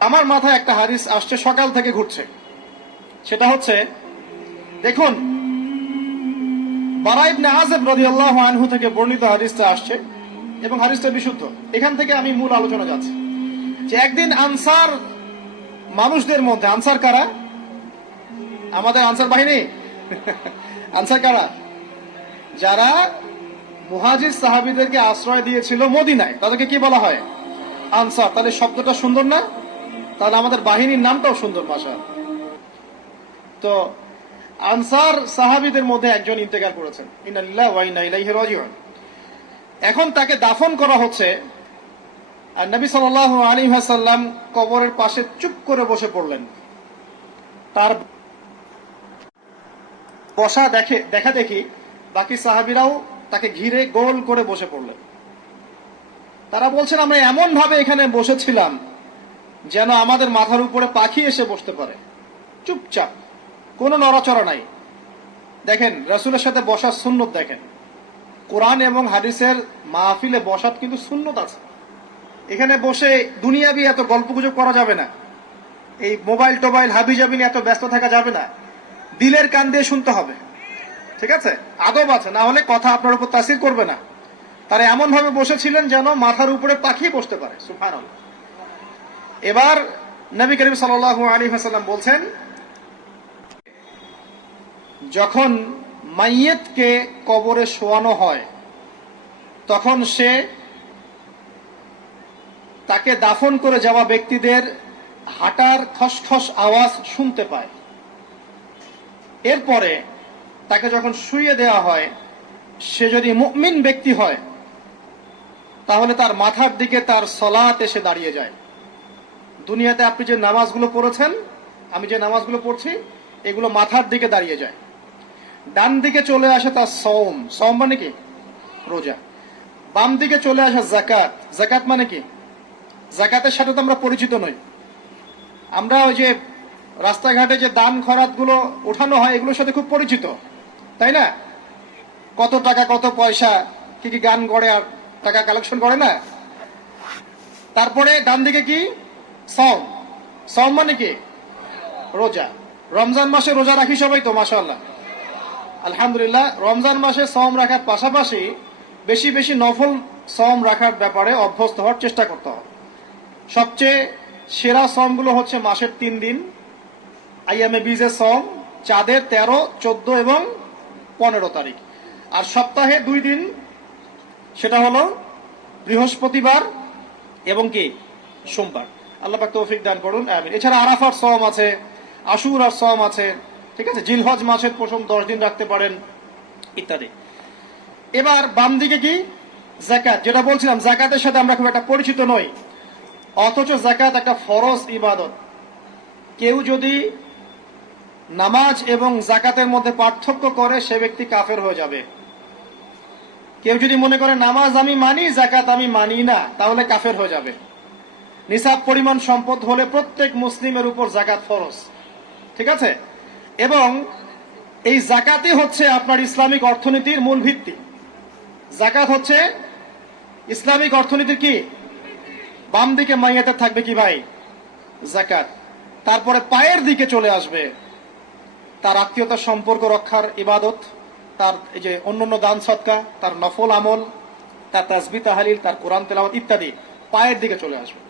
আমার মাথায় একটা হাদিস আসছে, সকাল থেকে ঘুরছে। সেটা হচ্ছে, দেখুন, বারা ইবনে আযিব রাদিয়াল্লাহু আনহু থেকে বর্ণিত হাদিসটা আসছে এবং হাদিসটা বিশুদ্ধ। এখান থেকে আমি মূল আলোচনা যাচ্ছি যে একদিন আনসার মানুষদের মধ্যে, আনসার কারা? আমাদের আনসার বাহিনী। আনসার কারা? যারা মুহাজির সাহাবীদেরকে আশ্রয় দিয়েছিল মদিনায়, তাদেরকে কি বলা হয়? আনসার। তাহলে শব্দটা সুন্দর না? তাহলে আমাদের বাহিনীর নামটাও সুন্দর। মাশাআল্লাহ। তো আনসার সাহাবীদের মধ্যে একজন ইন্তেকাল করেছেন, ইন্না লিল্লাহি ওয়া ইন্না ইলাইহি রাজিউন। এখন তাকে দাফন করা হচ্ছে, আর নবী সাল্লাল্লাহু আলাইহি ওয়াসাল্লাম কবরের পাশে চুপ করে বসে পড়লেন। তার বসা দেখা দেখি বাকি সাহাবীরাও তাকে ঘিরে গোল করে বসে পড়লেন। তারা বলছেন, আমরা এমন ভাবে এখানে বসেছিলাম যেন আমাদের মাথার উপরে পাখি এসে বসতে পারে। চুপচাপ, কোনো নড়াচড়া নাই। দেখেন, রাসূলের সাথে বসার সুন্নত দেখেন। কোরআন এবং হাদিসের মাহফিলে বসার কিন্তু সুন্নত আছে। এখানে বসে দুনিয়াবি এত গল্পগুজব করা যাবে না। এই মোবাইল টোবাইল হাবিজাবি নিয়ে এত ব্যস্ত থাকা যাবে না। দিলের কান দিয়ে শুনতে হবে, ঠিক আছে? আদব আছে, না হলে কথা আপনার উপর তাসির করবে না। তারা এমন ভাবে বসেছিলেন যেন মাথার উপরে পাখি বসতে পারে। সুবহানাল্লাহ। এবার নবী করিম সাল্লাল্লাহু আলাইহি ওয়াসাল্লাম বলছেন, যখন মাইয়েতকে কবরে শোয়ানো হয় তখন সে তাকে দাফন করে যাওয়া ব্যক্তিদের হাঁটার খসখস আওয়াজ শুনতে পায়। এরপরে তাকে যখন শুইয়ে দেওয়া হয়, সে যদি মুমিন ব্যক্তি হয় তাহলে তার মাথার দিকে তার সলাত এসে দাঁড়িয়ে যায়। দুনিয়াতে আপনি যে নামাজগুলো পড়েছেন, আমি যে নামাজগুলো পড়ছি, এগুলো মাথার দিকে দাঁড়িয়ে যায়। ডান দিকে চলে আসে তার সওম, সওম মানে কি? রোজা। বাম দিকে চলে আসে যাকাত, যাকাত মানে কি? যাকাতের সাথে তো আমরা পরিচিত নই। আমরা ওই যে রাস্তাঘাটে যে দান খরাত গুলো ওঠানো হয়, এগুলোর সাথে খুব পরিচিত, তাই না? কত টাকা, কত পয়সা, কি কি গান করে আর টাকা কালেকশন করে না। তারপরে ডান দিকে কি? সওম। সওম মানে কি? রোজা। রমজান মাসে রোজা রাখি সবাই তো, মাশাআল্লাহ, আলহামদুলিল্লাহ। রমজান মাসে সওম রাখার পাশাপাশি বেশি বেশি নফল সওম রাখার ব্যাপারে অভ্যস্ত হওয়ার চেষ্টা করতে হবে। সবচেয়ে সেরা সওমগুলো হচ্ছে মাসের 3 দিন, আইয়ামে বীজের সওম, চাঁদের 13, 14 এবং 15 তারিখ। আর সপ্তাহে 2 দিন, সেটা হলো বৃহস্পতিবার এবং কি সোমবার। আল্লাহ পাক তৌফিক দান করুন, আমিন। এছাড়া আরাফার সওম আছে, আশুরার সওম আছে, ঠিক আছে? জিলহজ মাসের প্রথম 10 দিন রাখতে পারেন, ইত্যাদি। এবার বাম দিকে কি? যাকাত। যেটা বলছিলাম, যাকাতের সাথে আমরা খুব একটা পরিচিত নই, অথচ যাকাত একটা ফরজ ইবাদত। কেউ যদি নামাজ এবং যাকাতের মধ্যে পার্থক্য করে, সে ব্যক্তি কাফের হয়ে যাবে। কেউ যদি মনে করে নামাজ আমি মানি, যাকাত আমি মানি না, তাহলে কাফের হয়ে যাবে। নিসাব পরিমাণ সম্পদ হলে প্রত্যেক মুসলিমের উপর যাকাত ফরজ, ঠিক আছে? এবং এই যাকাতই হচ্ছে আপনার ইসলামিক অর্থনীতির মূল ভিত্তি। যাকাত হচ্ছে ইসলামিক অর্থনীতির কি? বাম দিকে মাইয়াতে থাকবে কি ভাই? যাকাত। তারপরে পায়ের দিকে চলে আসবে তার আত্মীয়তার সম্পর্ক রক্ষার ইবাদত, তার এই যে অন্যান্য দান সদকা, তার নফল আমল, তার তাসবিহ তাহলিল, তার কোরআন তেলাওয়াত ইত্যাদি পায়ের দিকে চলে আসবে।